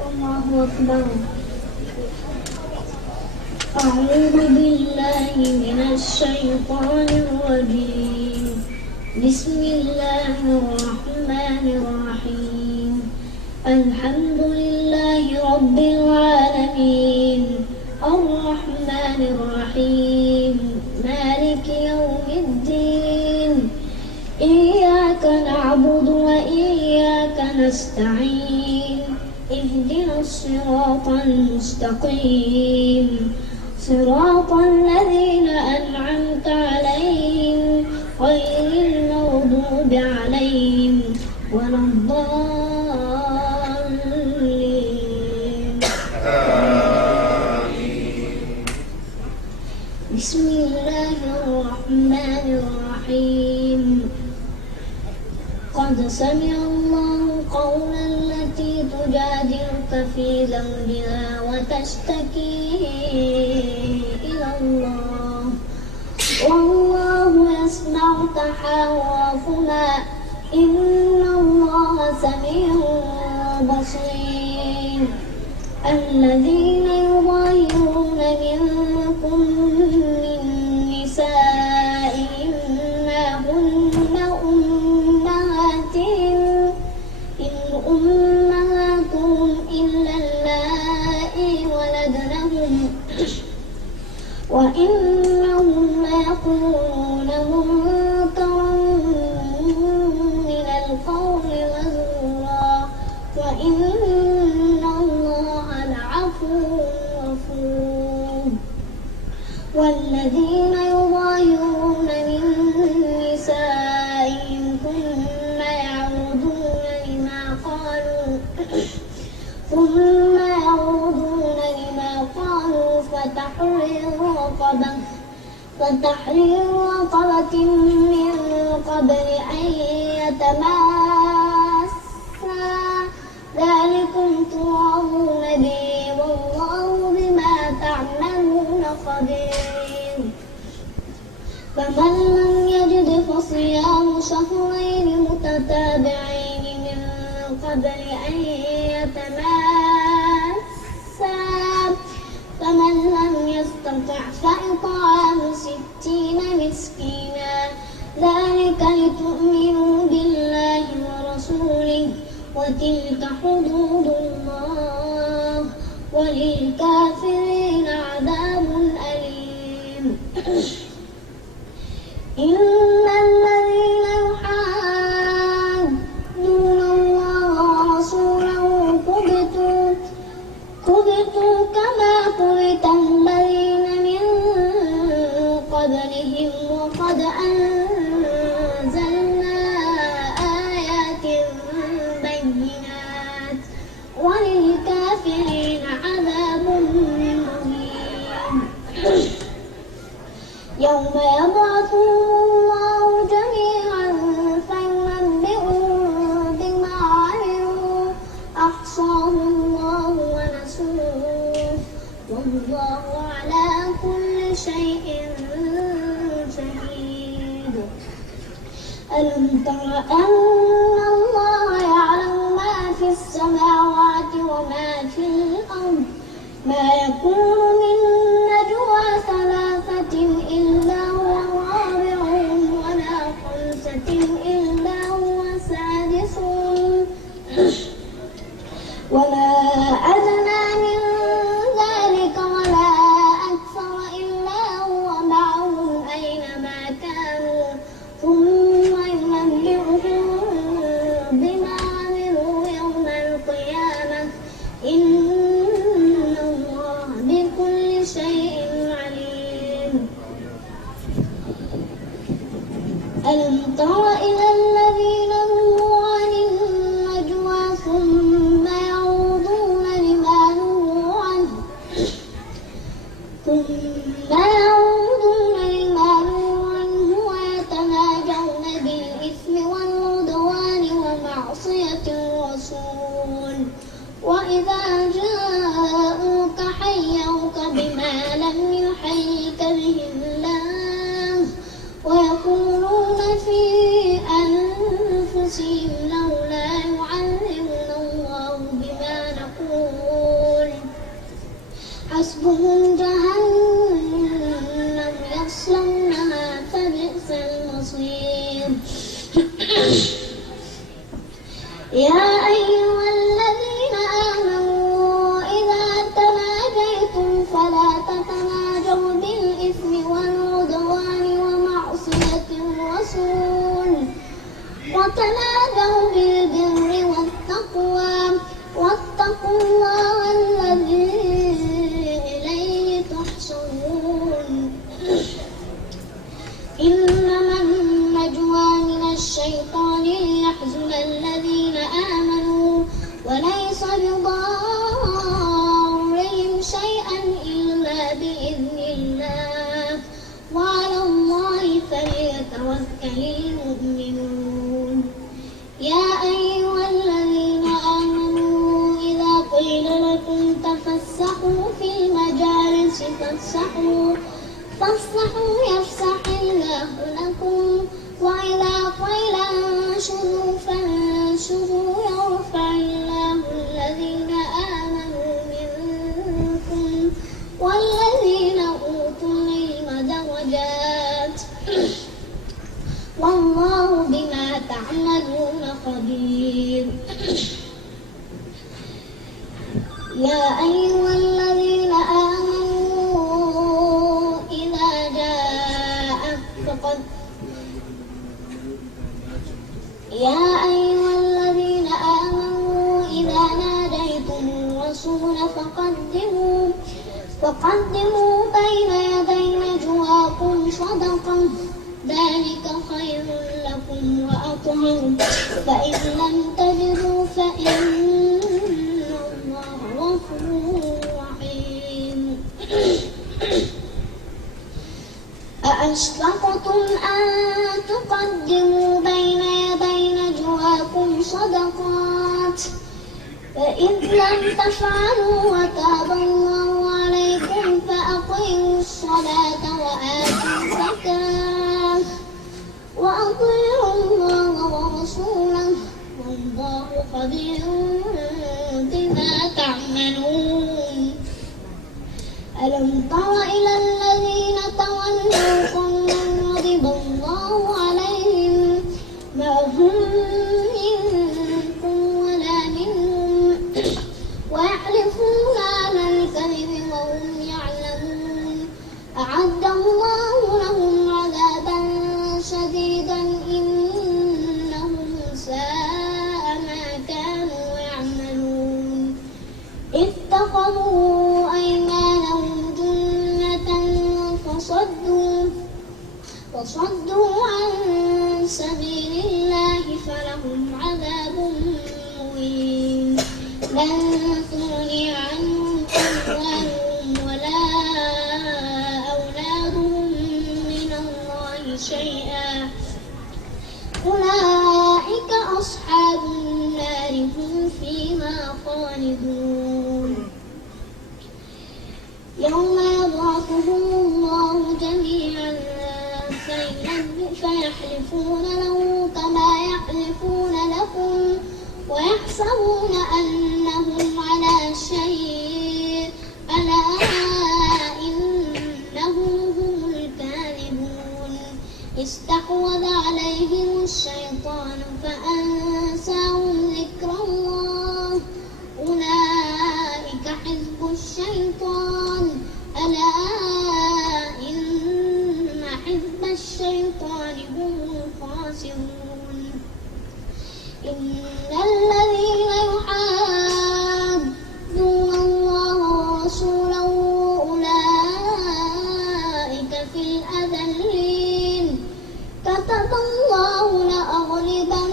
الله أكبر. أعوذ بالله من الشيطان الرجيم. بسم الله الرحمن الرحيم. الحمد لله رب العالمين الرحمن الرحيم مالك يوم الدين. إياك نعبد وإياك نستعين. اهدنا الصراط المستقيم صراط الذين أنعمت عليهم غير المغضوب عليهم ولا الضالين. بسم الله الرحمن الرحيم. قد سمع الله قول التي تجادلك في زوجها وتشتكي إلى الله والله يسمع تحاوركما إن الله سميع بصير. الذين يظاهرون منكم من نسائهم ما هن أمهاتهم إلا اللائي ولدنهم وإنهم ليقولون منكرا من القول وزورا وإن الله لعفو غفور. والذين يظاهرون من نسائهم ثم يعودون لما قالوا فتحرير رقبة من قبل أن يتماسا ذلكم توعظون به والله بما تعملون خبير. فمن لم يجد فصيام شهرين متتابعين من قبل أن يتماسا فمن لم يستطع فإطعام 60 مسكينا ذلك لتؤمنوا بالله ورسوله وتلك حدود الله وللكافرين عذاب أليم. إن الذين يحادون الله ورسوله كبتوا كما كبت الذين من قبلهم وقد أنزلنا آيات بينات وللكافرين عذاب مهين. يوم يبعثهم الله جميعا فينبئهم بما عملوا أحصاه الله ونسوه والله على كل شيء شهيد. ألم تر أن الله يعلم ما في السماوات وما في الأرض ما يكون من نجوى ثلاثة إلا هو رابعهم ولا خمسة إلا هو سادسهم ولا أدنى من ذلك ولا أكثر إلا هو معهم أينما كانوا ثم ينبئهم بما عملوا يوم القيامة إن الله بكل شيء عليم. ألم تر إلى الذين نهوا عن النجوى ثم يعودون لما نهوا عنه ويتناجون بالإثم والعدوان ومعصية الرسول وإذا جاءوك حيوك بما لم يحيك به الله ويقولون في أنفسهم لولا يعلمنا الله بما نقول فافصحوا يفصح الله لكم وإذا قيل انشروا فانشروا يرفع الله الذين آمنوا منكم والذين أوتوا العلم درجات والله بما تعملون خبير. يا أيها الذين آمنوا إذا ناديتم الرسول فقدموا بين يدي نجواكم صدقة ذلك خير لكم وأطهر فإن لم تجدوا فإن الله غفور رحيم. أأشفقتم أن تقدموا بين يدي نجواكم صدقات فإذ لم تفعلوا وتاب الله عليكم فأقيموا الصلاة وآتوا الزكاة وأطيعوا الله ورسوله والله خبير بما تعملون. ألم تر إلى الذين تولوا قوما غضب الله عليهم ما هم منكم ولا منهم ويحلفون على الكذب وهم يعلمون أعد الله لهم عذابا شديدا إنهم ساء ما كانوا يعملون. اتخذوا أيمانهم جنة فصدوا عن سبيل الله فلهم عذاب مهين. لن تغني عنهم أموالهم ولا أولادهم من الله شيئا أولئك أصحاب النار هم فيها خالدون. يوم يبعثهم الله جميعا فيحلفون له كما يحلفون لكم ويحسبون أنهم على شيء ألا إنهم هم الكاذبون. استحوذ عليهم الشيطان فأنساهم ذكر الله أولئك حزب الشيطان ألا إن حزب الشيطان هم الخاسرون. إن الذين يحادون الله ورسوله أولئك في الأذلين. كتب الله لأغلبن